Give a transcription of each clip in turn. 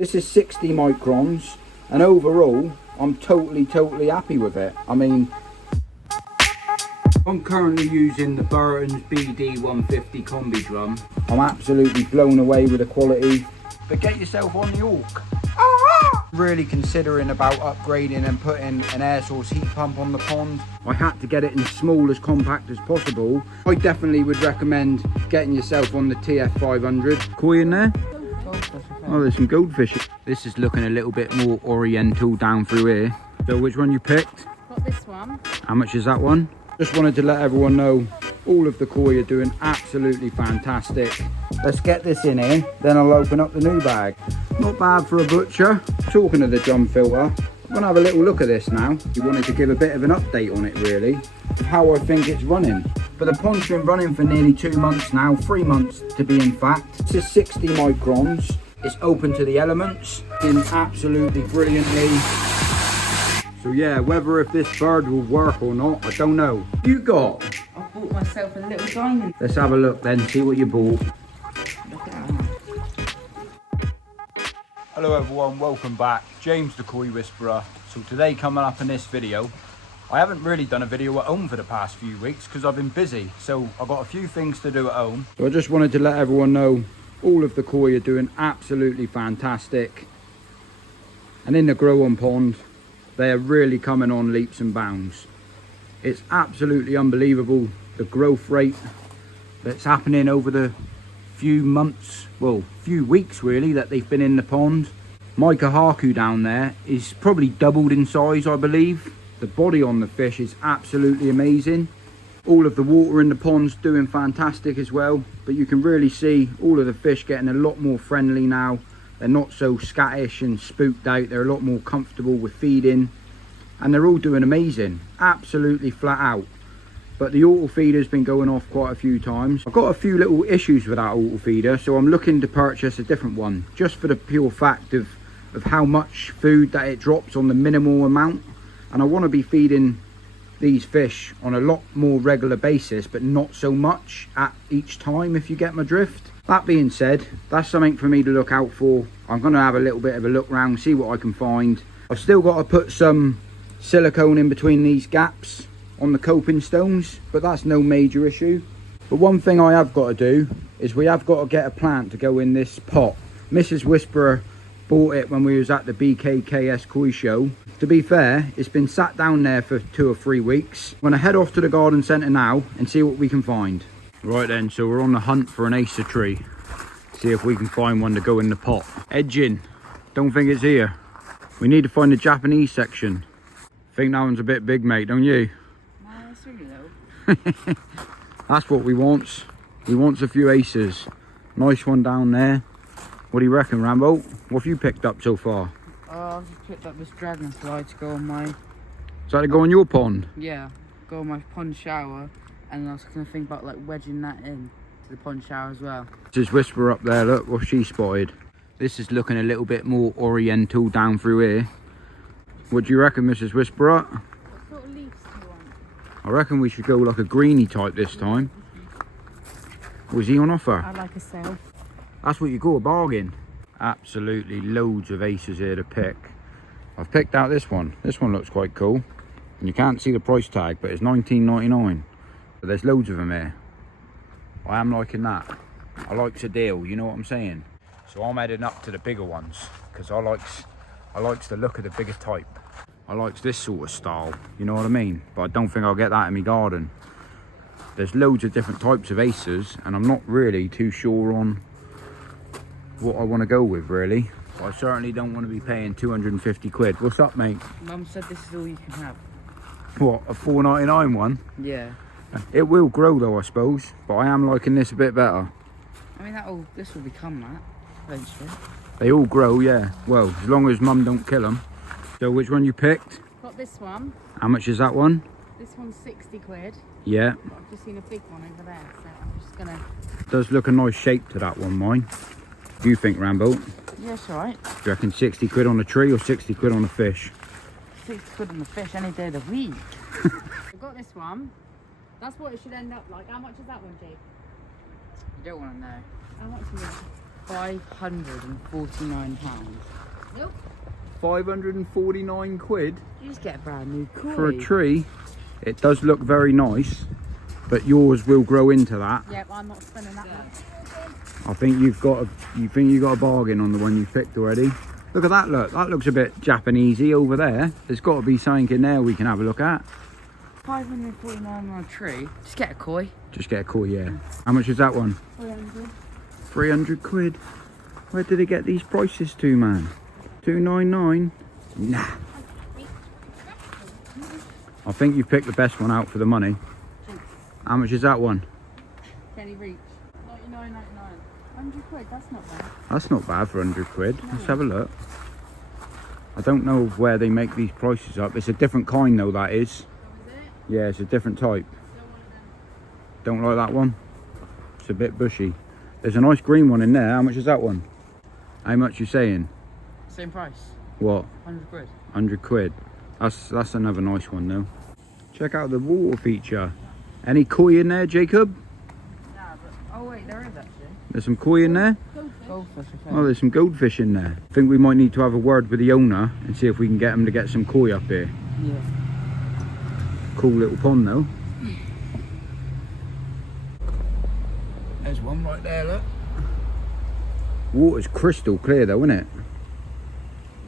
This is 60 microns, and overall, I'm totally happy with it. I mean, I'm currently using the Burton's BD150 combi drum. I'm absolutely blown away with the quality. But get yourself on the Orc. Really considering about upgrading and putting an air source heat pump on the pond. I had to get it in small, as compact as possible. I definitely would recommend getting yourself on the TF500. Koi in there? Oh, there's some goldfish. This is looking a little bit more oriental down through here. So which one you picked? Got this one. How much is that one? Just wanted to let everyone know all of the koi are doing absolutely fantastic. Let's get this in here, then I'll open up the new bag. Not bad for a butcher. Talking of the drum filter, I'm gonna have a little look at this now. We wanted to give a bit of an update on it really, of how I think it's running. But the pond's been running for nearly 2 months now, 3 months to be in fact. This is 60 microns. It's open to the elements, in absolutely brilliantly. So yeah, whether if this bird will work or not, I don't know. You got? I bought myself a little diamond. Let's have a look then, see what you bought. Look at that. Hello everyone, welcome back. James the Koi Whisperer. So today coming up in this video, I haven't really done a video at home for the past few weeks because I've been busy. So I've got a few things to do at home. So I just wanted to let everyone know all of the koi are doing absolutely fantastic. And in the grow on pond, they are really coming on leaps and bounds. It's absolutely unbelievable the growth rate that's happening over the few months, well, few weeks really, that they've been in the pond. My kahaku down there is probably doubled in size, I believe. The body on the fish is absolutely amazing. All of the water in the pond's doing fantastic as well, but you can really see all of the fish getting a lot more friendly now. They're not so scattish and spooked out. They're a lot more comfortable with feeding, and they're all doing amazing, absolutely flat out. But the auto feeder's been going off quite a few times. I've got a few little issues with that auto feeder, so I'm looking to purchase a different one, just for the pure fact of how much food that it drops on the minimal amount. And I want to be feeding these fish on a lot more regular basis, but not so much at each time, if you get my drift. That being said, that's something for me to look out for. I'm going to have a little bit of a look round, see what I can find. I've still got to put some silicone in between these gaps on the coping stones, but that's no major issue. But one thing I have got to do is we have got to get a plant to go in this pot. Mrs. Whisperer bought it when we was at the BKKS Koi show. To be fair, it's been sat down there for 2 or 3 weeks. I'm going to head off to the garden centre now and see what we can find. Right then, so we're on the hunt for an acer tree. See if we can find one to go in the pot. Edging, don't think it's here. We need to find the Japanese section. Think that one's a bit big, mate, don't you? No, it's really low. That's what we want. We want a few aces. Nice one down there. What do you reckon, Rambo? What have you picked up so far? I've just picked up this dragonfly to go on my... Is that to go on your pond? Yeah, go on my pond shower. And I was going to think about like wedging that in to the pond shower as well. Just Whisper up there, look what she spotted. This is looking a little bit more oriental down through here. What do you reckon, Mrs. Whisperer? What sort of leaves do you want? I reckon we should go like a greeny type this time. Was he on offer? I like a self. That's what you call a bargain. Absolutely loads of aces here to pick. I've picked out this one. This one looks quite cool. And you can't see the price tag, but it's $19.99. But there's loads of them here. I am liking that. I likes a deal, you know what I'm saying? So I'm heading up to the bigger ones because I likes the look of the bigger type. I likes this sort of style, you know what I mean? But I don't think I'll get that in my garden. There's loads of different types of aces, and I'm not really too sure on what I want to go with really. But I certainly don't want to be paying 250 quid. What's up, mate? Mum said this is all you can have. What, a $4.99 one? Yeah. It will grow though, I suppose, but I am liking this a bit better. I mean, this will become that eventually. They all grow, yeah. Well, as long as Mum don't kill them. So which one you picked? Got this one. How much is that one? This one's 60 quid. Yeah. I've just seen a big one over there, so I'm just gonna... Does look a nice shape to that one, mine. What do you think, Rambo? Yeah, it's alright. Do you reckon 60 quid on a tree or 60 quid on a fish? 60 quid on the fish any day of the week. I've got this one. That's what it should end up like. How much is that one, Jake? You don't want to know. How much is it? £549. Nope. 549 quid You just get a brand new koi. for a tree. It does look very nice, but yours will grow into that. Yeah, but I'm not spending that much. I think you got a bargain on the one you picked already. Look at that, look. That looks a bit Japanesey over there. There's got to be something in there we can have a look at. 549 on a tree. Just get a koi. Just get a call, yeah. How much is that one? 300. 300 quid. Where did they get these prices to, man? 299? Nah. I think you picked the best one out for the money. How much is that one? Can he reach? 99.99. 100 quid, that's not bad. That's not bad for 100 quid. Let's have a look. I don't know where they make these prices up. It's a different kind though, that is. What is it? Yeah, it's a different type. Don't want them. Don't like that one? It's a bit bushy. There's a nice green one in there. How much is that one? How much you saying? Same price. What? 100 quid. 100 quid. That's another nice one though. Check out the water feature. Any koi in there, Jacob? Nah, but... Oh wait, there is actually. There's some koi in there? Goldfish, okay. Oh, there's some goldfish in there. I think we might need to have a word with the owner and see if we can get him to get some koi up here. Yeah. Cool little pond though. There's one right there, look. Water's crystal clear though, isn't it?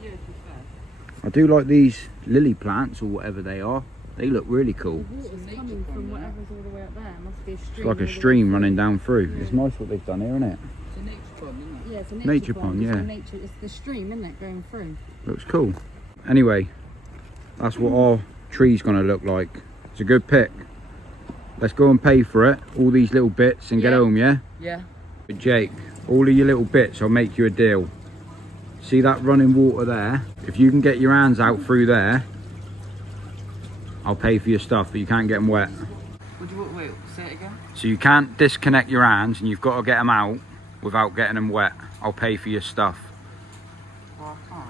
Yeah, to be fair. I do like these lily plants or whatever they are. They look really cool. The water's coming from whatever's all the way up there. It must be a stream. It's like all a the stream way running through. down through. Yeah. It's nice what they've done here, isn't it? It's a nature pond, isn't it? Yeah, it's a Nature pond, It's yeah. nature. It's the stream, isn't it, going through? Looks cool. Anyway, that's what our tree's gonna look like. It's a good pick. Let's go and pay for it, all these little bits, and get Yeah. home, yeah? Yeah. But Jake, all of your little bits, I'll make you a deal. See that running water there? If you can get your hands out through there, I'll pay for your stuff, but you can't get them wet. Would you wait? Say it again. So you can't disconnect your hands, and you've got to get them out without getting them wet. I'll pay for your stuff. Well, I can't.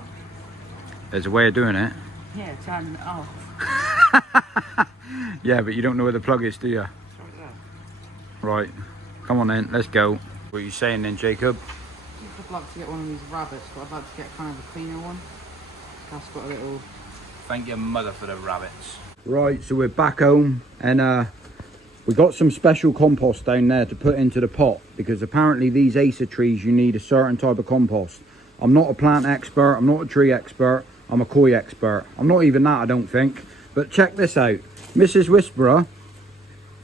There's a way of doing it. Yeah, turning it off. Yeah, but you don't know where the plug is, do you? It's right there. Right, come on then, let's go. What are you saying then, Jacob? I'd like to get one of these rabbits, but I'd like to get kind of a cleaner one. That's got a little... Thank your mother for the rabbits. Right, so we're back home, and we got some special compost down there to put into the pot, because apparently these acer trees, you need a certain type of compost. I'm not a plant expert, I'm not a tree expert, I'm a koi expert. I'm not even that, I don't think. But check this out. Mrs. Whisperer,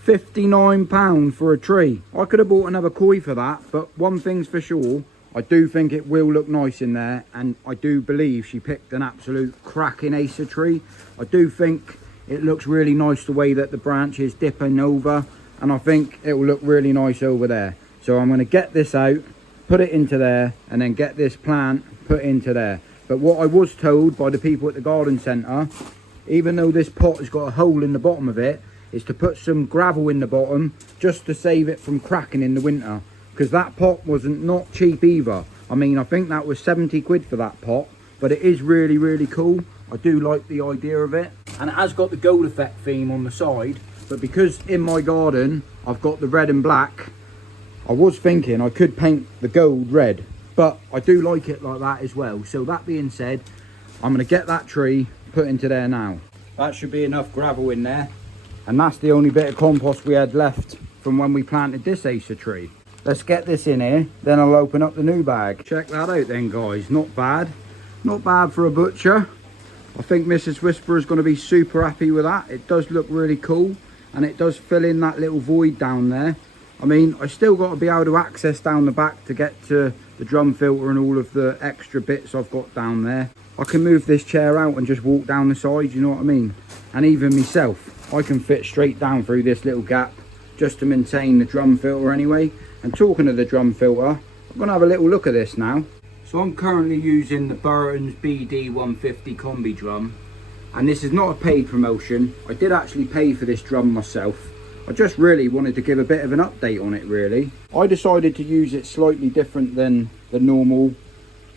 £59 for a tree. I could have bought another koi for that, but one thing's for sure, I do think it will look nice in there, and I do believe she picked an absolute cracking acer tree. I do think it looks really nice the way that the branch is dipping over, and I think it will look really nice over there. So I'm going to get this out, put it into there, and then get this plant put into there. But what I was told by the people at the garden centre, even though this pot has got a hole in the bottom of it, is to put some gravel in the bottom just to save it from cracking in the winter. Because that pot wasn't not cheap either. I mean, I think that was 70 quid for that pot, but it is really, really cool. I do like the idea of it. And it has got the gold effect theme on the side, but because in my garden, I've got the red and black, I was thinking I could paint the gold red, but I do like it like that as well. So that being said, I'm gonna get that tree put into there now. That should be enough gravel in there. And that's the only bit of compost we had left from when we planted this acer tree. Let's get this in here, then I'll open up the new bag. Check that out then, guys. Not bad. Not bad for a butcher. I think Mrs. Whisperer is going to be super happy with that. It does look really cool, and it does fill in that little void down there. I mean, I still got to be able to access down the back to get to the drum filter and all of the extra bits I've got down there. I can move this chair out and just walk down the side, you know what I mean? And even myself, I can fit straight down through this little gap just to maintain the drum filter anyway. And talking of the drum filter, I'm going to have a little look at this now. So I'm currently using the Burton's BD 150 combi drum, and this is not a paid promotion. I did actually pay for this drum myself. I just really wanted to give a bit of an update on it really. I decided to use it slightly different than the normal.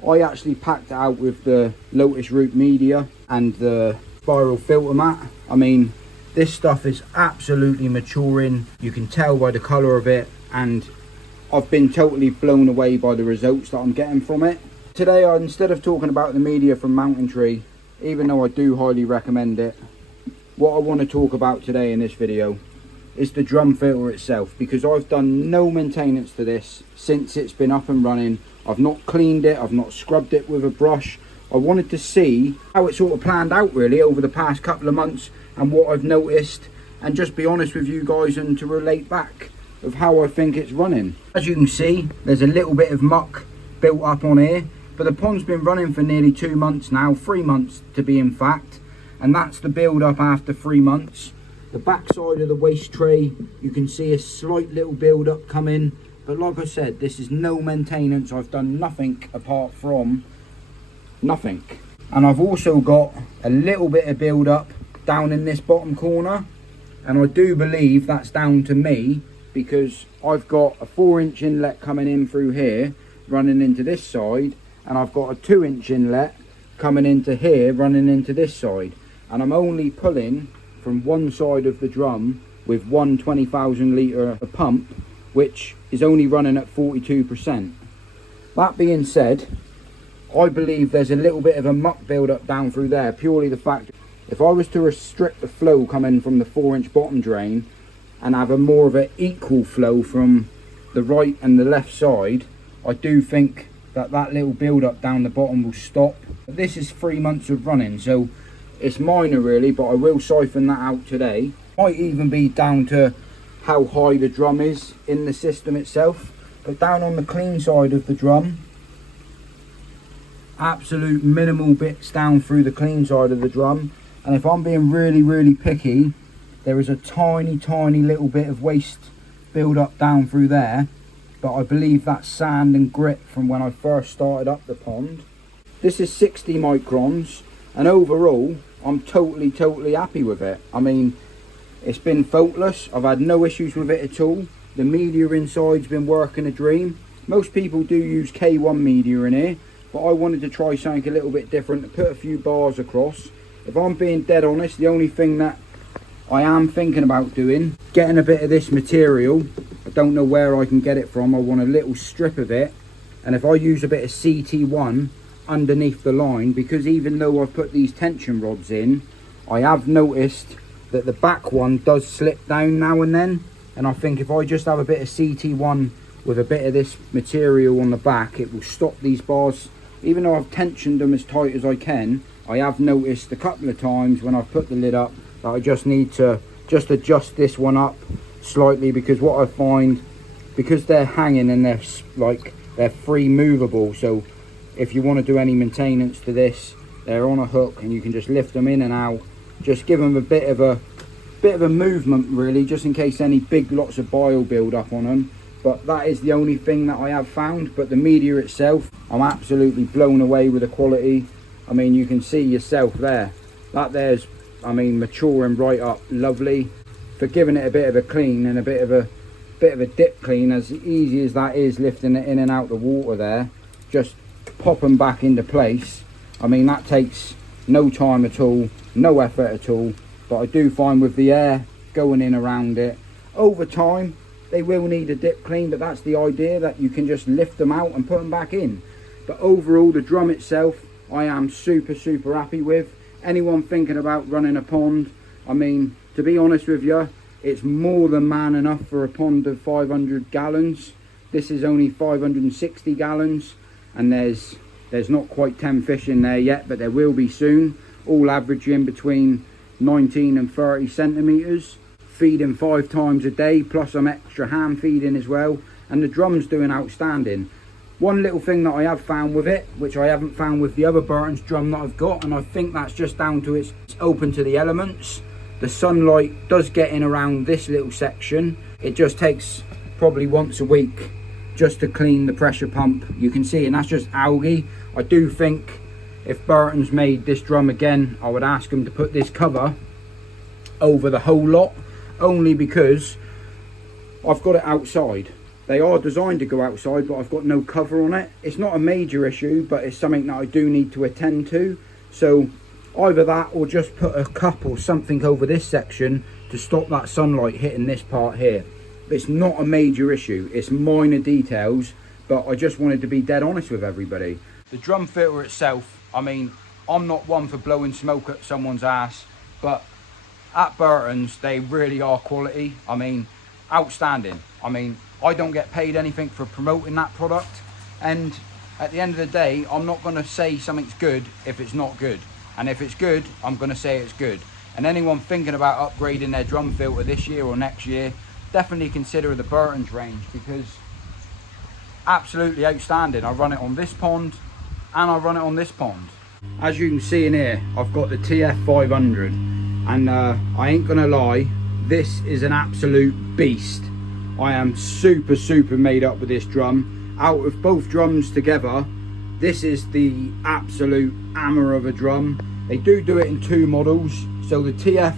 I actually packed it out with the Lotus Root media and the spiral filter mat. I mean, this stuff is absolutely maturing. You can tell by the colour of it, and I've been totally blown away by the results that I'm getting from it. Today, instead of talking about the media from Mountain Tree, even though I do highly recommend it, what I want to talk about today in this video is the drum filter itself, because I've done no maintenance to this since it's been up and running. I've not cleaned it, I've not scrubbed it with a brush. I wanted to see how it sort of planned out really over the past couple of months and what I've noticed, and just be honest with you guys and to relate back of how I think it's running. As you can see, there's a little bit of muck built up on here, but the pond's been running for nearly 2 months now, 3 months to be in fact, and that's the build up after 3 months. The back side of the waste tray, you can see a slight little build up coming, but like I said, this is no maintenance. I've done nothing apart from nothing. And I've also got a little bit of build up down in this bottom corner, and I do believe that's down to me, because I've got a 4-inch inlet coming in through here running into this side, and I've got a 2-inch inlet coming into here running into this side, and I'm only pulling from one side of the drum with one 20,000 litre pump, which is only running at 42%. That being said, I believe there's a little bit of a muck build up down through there, purely the fact if I was to restrict the flow coming from the 4-inch bottom drain and have a more of an equal flow from the right and the left side, I do think that that little build up down the bottom will stop. This is 3 months of running, so it's minor really, but I will siphon that out today. Might even be down to how high the drum is in the system itself. But down on the clean side of the drum, absolute minimal bits down through the clean side of the drum. And if I'm being really picky, there is a tiny little bit of waste build up down through there, but I believe that's sand and grit from when I first started up the pond. This is 60 microns, and overall I'm totally happy with it. I mean, it's been faultless. I've had no issues with it at all. The media inside's been working a dream. Most people do use K1 media in here, but I wanted to try something a little bit different, to put a few bars across. If I'm being dead honest, the only thing that I am thinking about doing, getting a bit of this material, I don't know where I can get it from. I want a little strip of it, and if I use a bit of CT1 underneath the line, because even though I've put these tension rods in, I have noticed that the back one does slip down now and then, and I think if I just have a bit of CT1 with a bit of this material on the back, it will stop these bars. Even though I've tensioned them as tight as I can, I have noticed a couple of times when I've put the lid up that I just need to just adjust this one up slightly, because what I find, because they're hanging and they're free movable, so if you want to do any maintenance to this, they're on a hook and you can just lift them in and out. Just give them a bit of a movement really, just in case any big lots of bile build up on them. But that is the only thing that I have found. But the media itself, I'm absolutely blown away with the quality. I mean, you can see yourself there, that there's, I mean, maturing right up lovely. For giving it a bit of a clean and a bit of a dip clean, as easy as that is, lifting it in and out the water there, just pop them back into place. I mean, that takes no time at all, no effort at all. But I do find with the air going in around it, over time they will need a dip clean, but that's the idea, that you can just lift them out and put them back in. But overall, the drum itself, I am super happy with. Anyone thinking about running a pond, I mean, to be honest with you, it's more than man enough for a pond of 500 gallons. This is only 560 gallons, and there's not quite 10 fish in there yet, but there will be soon, all averaging between 19 and 30 centimetres, feeding 5 times a day, plus some extra hand feeding as well, and the drum's doing outstanding. One little thing that I have found with it, which I haven't found with the other Burton's drum that I've got, and I think that's just down to it's open to the elements. The sunlight does get in around this little section. It just takes probably once a week just to clean the pressure pump. You can see, and that's just algae. I do think if Burton's made this drum again, I would ask them to put this cover over the whole lot, only because I've got it outside. They are designed to go outside, but I've got no cover on it. It's not a major issue, but it's something that I do need to attend to. So either that, or just put a cup or something over this section to stop that sunlight hitting this part here. It's not a major issue, it's minor details, but I just wanted to be dead honest with everybody. The drum filter itself, I mean, I'm not one for blowing smoke at someone's ass, but at Burton's, they really are quality. I mean, outstanding. I mean, I don't get paid anything for promoting that product, and at the end of the day, I'm not going to say something's good if it's not good, and if it's good, I'm going to say it's good. And anyone thinking about upgrading their drum filter this year or next year, definitely consider the Burton's range, because absolutely outstanding. I run it on this pond and I run it on this pond. As you can see in here, I've got the TF500, and I ain't gonna lie, this is an absolute beast. I am super made up with this drum. Out of both drums together, this is the absolute hammer of a drum. They do it in two models. So the TF,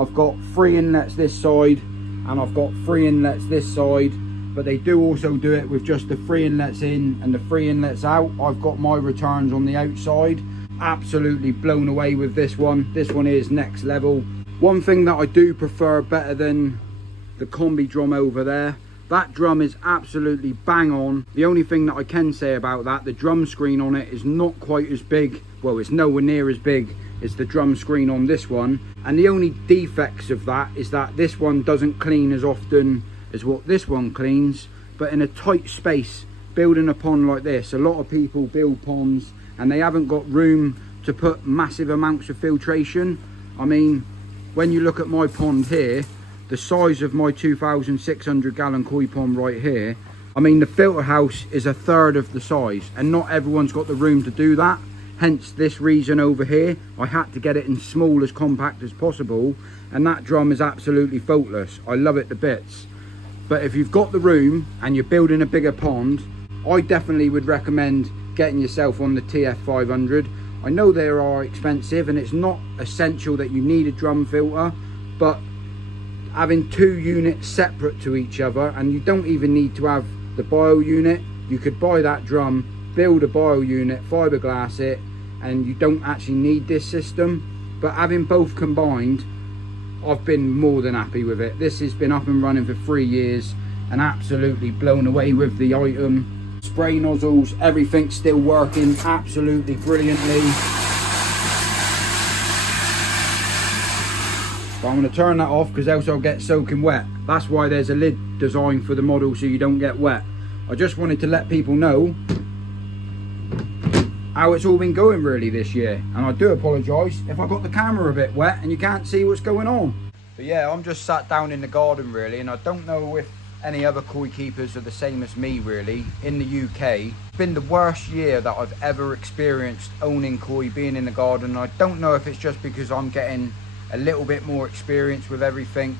I've got 3 inlets this side and I've got 3 inlets this side, but they do also do it with just the 3 inlets in and the 3 inlets out. I've got my returns on the outside. Absolutely blown away with this one. This one is next level. One thing that I do prefer better than the combi drum over there, that drum is absolutely bang on. The only thing that I can say about that, the drum screen on it is not quite as big. Well, it's nowhere near as big as the drum screen on this one. And the only defects of that is that this one doesn't clean as often as what this one cleans. But in a tight space, building a pond like this, a lot of people build ponds and they haven't got room to put massive amounts of filtration. I mean, when you look at my pond here, the size of my 2,600 gallon koi pond right here, I mean, the filter house is a third of the size, and not everyone's got the room to do that. Hence this reason over here, I had to get it in small, as compact as possible, and that drum is absolutely faultless. I love it to bits. But if you've got the room and you're building a bigger pond, I definitely would recommend getting yourself on the TF500. I know they are expensive and it's not essential that you need a drum filter, but having 2 units separate to each other, and you don't even need to have the bio unit. You could buy that drum, build a bio unit, fiberglass it, and you don't actually need this system. But having both combined, I've been more than happy with it. This has been up and running for 3 years and absolutely blown away with the item. Spray nozzles, everything's still working absolutely brilliantly. But I'm going to turn that off because else I'll get soaking wet. That's why there's a lid designed for the model, so you don't get wet. I just wanted to let people know how it's all been going really this year, and I do apologise if I got the camera a bit wet and you can't see what's going on. But yeah, I'm just sat down in the garden really, and I don't know if any other koi keepers are the same as me really. In the UK, it's been the worst year that I've ever experienced owning koi, being in the garden. I don't know if it's just because I'm getting a little bit more experience with everything,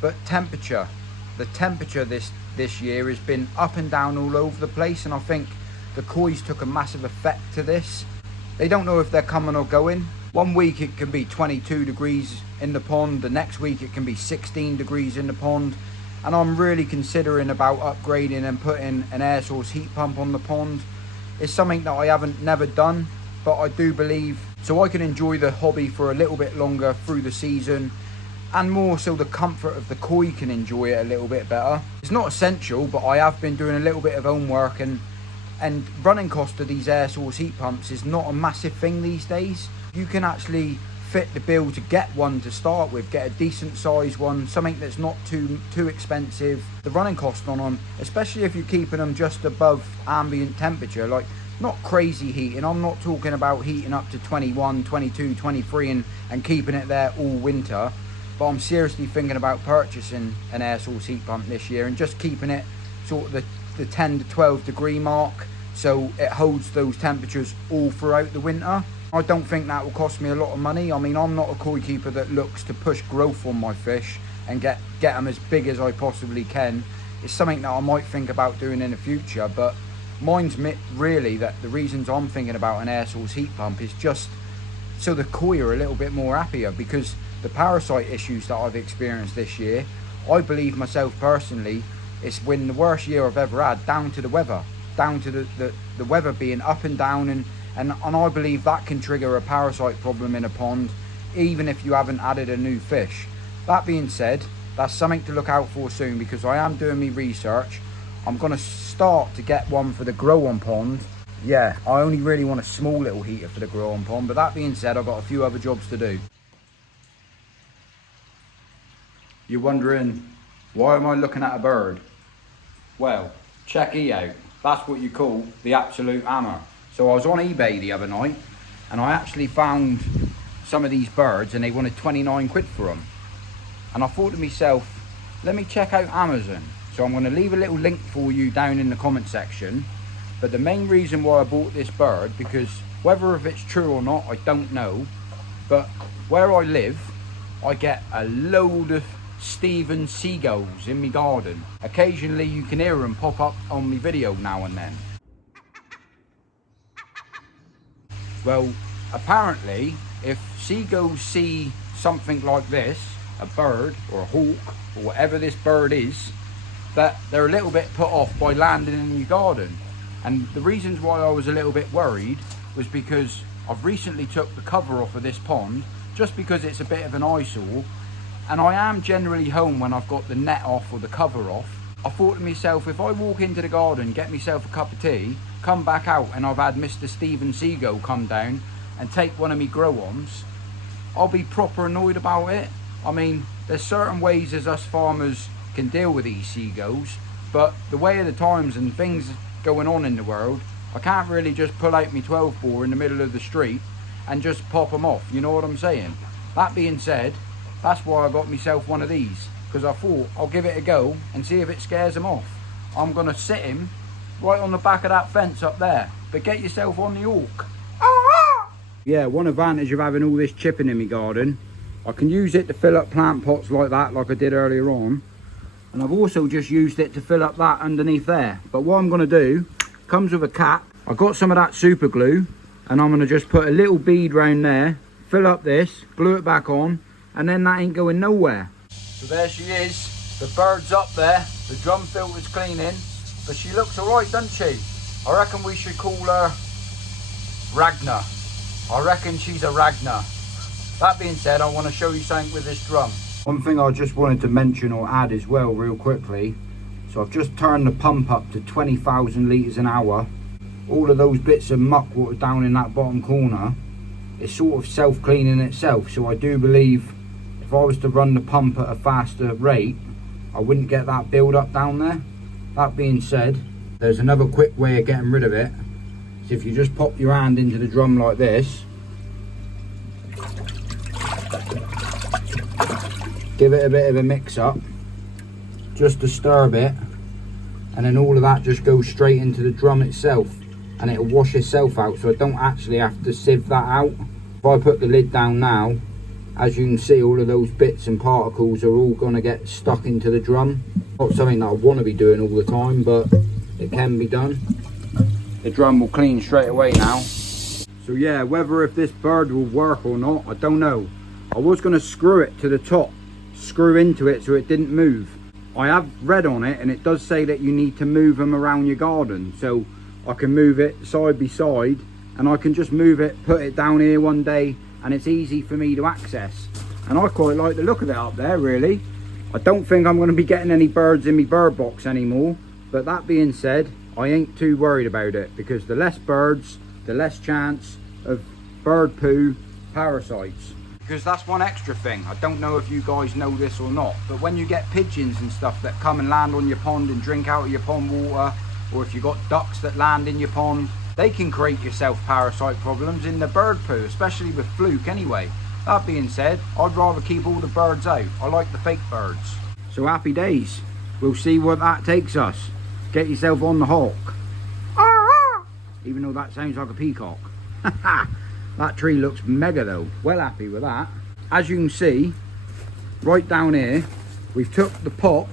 but the temperature this year has been up and down all over the place, and I think the koi's took a massive effect to this. They don't know if they're coming or going. One week it can be 22 degrees in the pond, the next week it can be 16 degrees in the pond, and I'm really considering about upgrading and putting an air source heat pump on the pond. It's something that I haven't never done, but I do believe, so I can enjoy the hobby for a little bit longer through the season, and more so the comfort of the koi can enjoy it a little bit better. It's not essential, but I have been doing a little bit of homework, and running cost of these air source heat pumps is not a massive thing these days. You can actually fit the bill to get one to start with, get a decent size one, something that's not too expensive. The running cost on them, especially if you're keeping them just above ambient temperature, like not crazy heating. I'm not talking about heating up to 21, 22, 23 and keeping it there all winter, but I'm seriously thinking about purchasing an air source heat pump this year and just keeping it sort of the 10 to 12 degree mark, so it holds those temperatures all throughout the winter. I don't think that will cost me a lot of money. I mean, I'm not a koi keeper that looks to push growth on my fish and get them as big as I possibly can. It's something that I might think about doing in the future, but mine's really that the reasons I'm thinking about an air source heat pump is just so the koi are a little bit more happier, because the parasite issues that I've experienced this year, I believe myself personally, it's been the worst year I've ever had, down to the weather, down to the weather being up and down, and I believe that can trigger a parasite problem in a pond, even if you haven't added a new fish. That being said, that's something to look out for soon, because I am doing me research. I'm going to start to get one for the grow-on pond. Yeah, I only really want a small little heater for the grow-on pond, but that being said, I've got a few other jobs to do. You're wondering, why am I looking at a bird? Well, check E out. That's what you call the absolute hammer. So I was on eBay the other night, and I actually found some of these birds, and they wanted 29 quid for them. And I thought to myself, let me check out Amazon. So I'm going to leave a little link for you down in the comment section. But the main reason why I bought this bird, because whether if it's true or not, I don't know, but where I live, I get a load of Stephen seagulls in my garden. Occasionally you can hear them pop up on my video now and then. Well, apparently if seagulls see something like this, a bird or a hawk or whatever this bird is, that they're a little bit put off by landing in your garden. And the reasons why I was a little bit worried was because I've recently took the cover off of this pond, just because it's a bit of an eyesore, and I am generally home when I've got the net off or the cover off. I thought to myself, if I walk into the garden, get myself a cup of tea, come back out and I've had Mr. Stephen Seagull come down and take one of me grow-ons, I'll be proper annoyed about it. I mean, there's certain ways as us farmers can deal with these seagulls, but the way of the times and things going on in the world, I can't really just pull out my 12 bore in the middle of the street and just pop them off, you know what I'm saying? That being said, that's why I got myself one of these, because I thought I'll give it a go and see if it scares them off. I'm going to sit him right on the back of that fence up there, but get yourself on the hawk. Yeah, one advantage of having all this chipping in my garden, I can use it to fill up plant pots like that, like I did earlier on. And I've also just used it to fill up that underneath there. But what I'm going to do, comes with a cap. I've got some of that super glue, and I'm going to just put a little bead round there, fill up this, glue it back on, and then that ain't going nowhere. So there she is, the bird's up there, the drum filter's cleaning, but she looks alright, doesn't she? I reckon we should call her Ragnar. I reckon she's a Ragnar. That being said, I want to show you something with this drum. One thing I just wanted to mention or add as well real quickly. So I've just turned the pump up to 20,000 litres an hour. All of those bits of muck water down in that bottom corner, it's sort of self-cleaning itself. So I do believe if I was to run the pump at a faster rate, I wouldn't get that build up down there. That being said, there's another quick way of getting rid of it. So if you just pop your hand into the drum like this, give it a bit of a mix up, just disturb it, and then all of that just goes straight into the drum itself, and it'll wash itself out, so I don't actually have to sieve that out. If I put the lid down now, as you can see, all of those bits and particles are all going to get stuck into the drum. Not something that I want to be doing all the time, but it can be done. The drum will clean straight away now. So yeah, whether if this bird will work or not, I don't know. I was going to screw it to the top, screw into it so it didn't move. I have read on it and it does say that you need to move them around your garden, so I can move it side by side, and I can just move it, put it down here one day, and it's easy for me to access. And I quite like the look of it up there, really. I don't think I'm going to be getting any birds in my bird box anymore, but that being said, I ain't too worried about it, because the less birds, the less chance of bird poo parasites. Because that's one extra thing, I don't know if you guys know this or not, but when you get pigeons and stuff that come and land on your pond and drink out of your pond water, or if you've got ducks that land in your pond, they can create yourself parasite problems in the bird poo, especially with fluke anyway. That being said, I'd rather keep all the birds out. I like the fake birds. So happy days. We'll see what that takes us. Get yourself on the hawk. Even though that sounds like a peacock. That tree looks mega though. Well happy with that. As you can see, right down here, we've took the pot,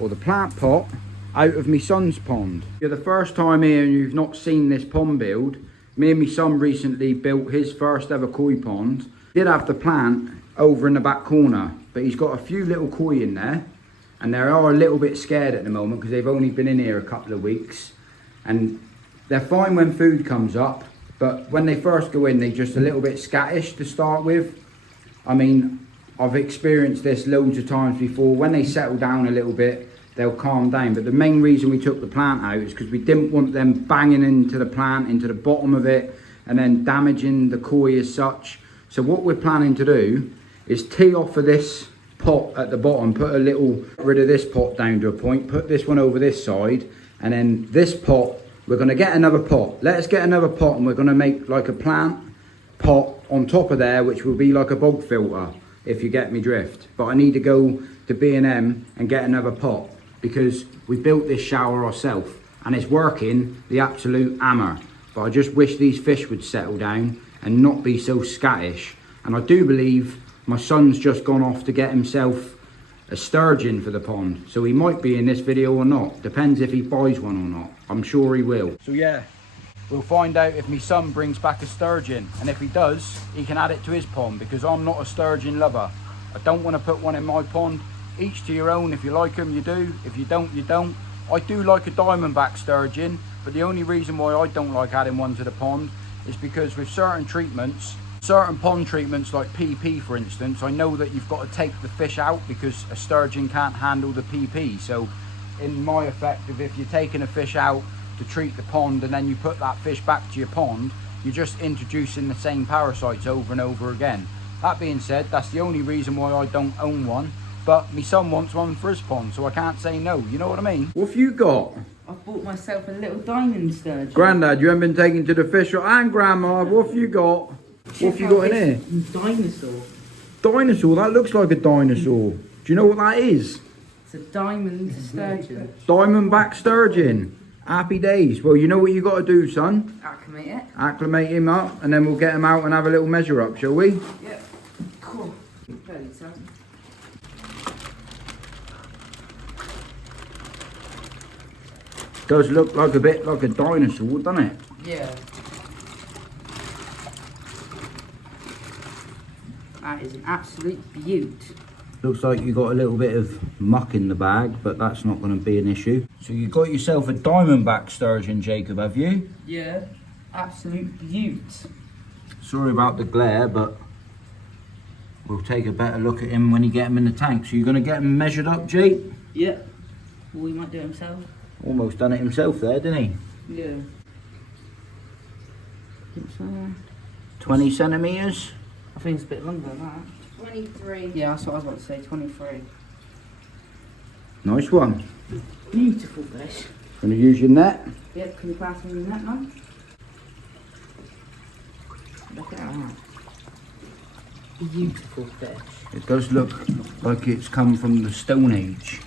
or the plant pot, out of my son's pond. If you're the first time here and you've not seen this pond build, me and my son recently built his first ever koi pond. Did have the plant over in the back corner, but he's got a few little koi in there, and they are a little bit scared at the moment because they've only been in here a couple of weeks, and they're fine when food comes up, but when they first go in, they're just a little bit scattish to start with. I mean, I've experienced this loads of times before. When they settle down a little bit, they'll calm down. But the main reason we took the plant out is because we didn't want them banging into the plant, into the bottom of it, and then damaging the koi as such. So what we're planning to do is tee off of this pot at the bottom, put a little rid of this pot down to a point, put this one over this side, and then this pot, we're going to get another pot. Let us get another pot, and we're going to make like a plant pot on top of there, which will be like a bog filter, if you get me drift. But I need to go to B&M and get another pot, because we built this shower ourselves and it's working the absolute hammer. But I just wish these fish would settle down and not be so scattish. And I do believe my son's just gone off to get himself a sturgeon for the pond, so he might be in this video or not. Depends if he buys one or not. I'm sure he will. So yeah, we'll find out if my son brings back a sturgeon, and if he does, he can add it to his pond, because I'm not a sturgeon lover. I don't want to put one in my pond. Each to your own. If you like them, you do. If you don't, you don't. I do like a diamondback sturgeon, but the only reason why I don't like adding one to the pond is because with certain treatments, certain pond treatments like PP for instance, I know that you've got to take the fish out because a sturgeon can't handle the PP. So in my effect, if you're taking a fish out to treat the pond and then you put that fish back to your pond, you're just introducing the same parasites over and over again. That being said, that's the only reason why I don't own one. But my son wants one for his pond, so I can't say no. You know what I mean? What have you got? I've bought myself a little diamond sturgeon. Grandad, you haven't been taken to the fish shop. And Grandma, what have you got? What have you got in here? Dinosaur. Dinosaur? That looks like a dinosaur. Do you know what that is? It's a diamond sturgeon. Diamondback sturgeon. Happy days. Well, you know what you got to do, son? Acclimate it. Acclimate him up, and then we'll get him out and have a little measure up, shall we? Yep. Cool. Fairly son. Does look like a bit like a dinosaur, doesn't it? Yeah. That is an absolute beaut. Looks like you got a little bit of muck in the bag, but that's not going to be an issue. So you got yourself a diamondback sturgeon, Jacob, have you? Yeah. Absolute beaut. Sorry about the glare, but we'll take a better look at him when you get him in the tank. So you're going to get him measured up, Jake? Yeah. Well, he might do it himself. Almost done it himself there, didn't he? Yeah. Think so. 20 centimetres. I think it's a bit longer than that. 23. Yeah, that's what I was about to say, 23. Nice one. Beautiful fish. Going to use your net. Yep, can you pass me the net now? Look at that. Beautiful fish. It does look like it's come from the Stone Age.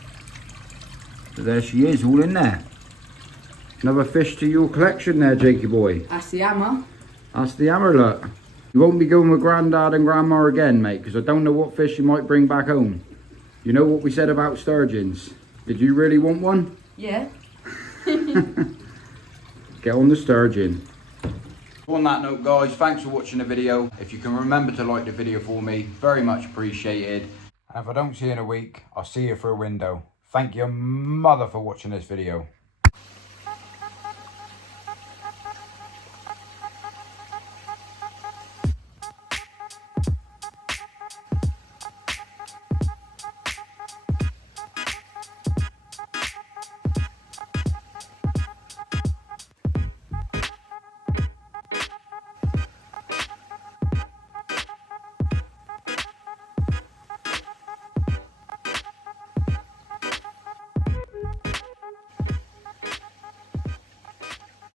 So there she is, all in there. Another fish to your collection there, Jakey boy. That's the hammer. That's the hammer, look. You won't be going with Grandad and Grandma again, mate, because I don't know what fish you might bring back home. You know what we said about sturgeons? Did you really want one? Yeah. Get on the sturgeon. On that note, guys, thanks for watching the video. If you can remember to like the video for me, very much appreciated. And if I don't see you in a week, I'll see you through a window. Thank your mother for watching this video.